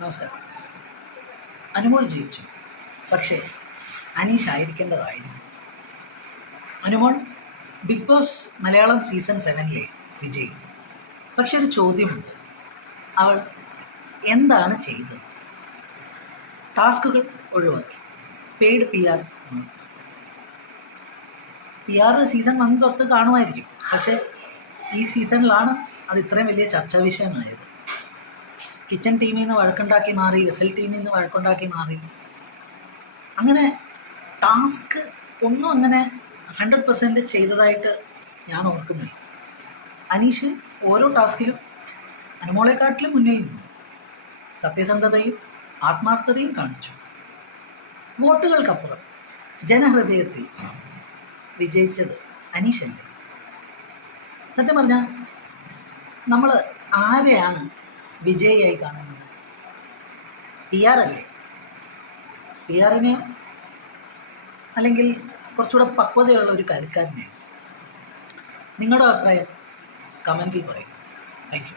നമസ്കാരം. അനുമോൾ ജയിച്ചു, പക്ഷേ അനീഷ് ആയിരിക്കേണ്ടതായിരുന്നു. Anumol Bigg Boss Malayalam season 7 വിജയി. പക്ഷെ ഒരു ചോദ്യമുണ്ട്, അവൾ എന്താണ് ചെയ്തത്? ടാസ്കുകൾ ഒഴിവാക്കി, പെയ്ഡ് PR മാത്രം. PR സീസൺ 1 തൊട്ട് കാണുമായിരിക്കും, പക്ഷേ ഈ സീസണിലാണ് അത് ഇത്രയും വലിയ ചർച്ചാ വിഷയമായത്. കിച്ചൺ ടീമിൽ നിന്ന് വഴക്കുണ്ടാക്കി മാറി, വെസൽ ടീമിൽ നിന്ന് വഴക്കുണ്ടാക്കി മാറി. അങ്ങനെ ടാസ്ക് ഒന്നും അങ്ങനെ 100% ചെയ്തതായിട്ട് ഞാൻ ഓർക്കുന്നില്ല. അനീഷ് ഓരോ ടാസ്കിലും അനുമോളെക്കാട്ടിലും മുന്നിൽ നിന്നു, സത്യസന്ധതയും ആത്മാർത്ഥതയും കാണിച്ചു. വോട്ടുകൾക്കപ്പുറം ജനഹൃദയത്തിൽ വിജയിച്ചത് അനീഷല്ലേ? സത്യം പറഞ്ഞാൽ നമ്മൾ ആരെയാണ് വിജയിയായി കാണുന്നത്? PR അല്ലേ? PR-നെയോ അല്ലെങ്കിൽ കുറച്ചുകൂടെ പക്വതയുള്ള ഒരു കളിക്കാരനെയോ? നിങ്ങളുടെ അഭിപ്രായം കമൻറ്റിൽ പറയും. Thank you.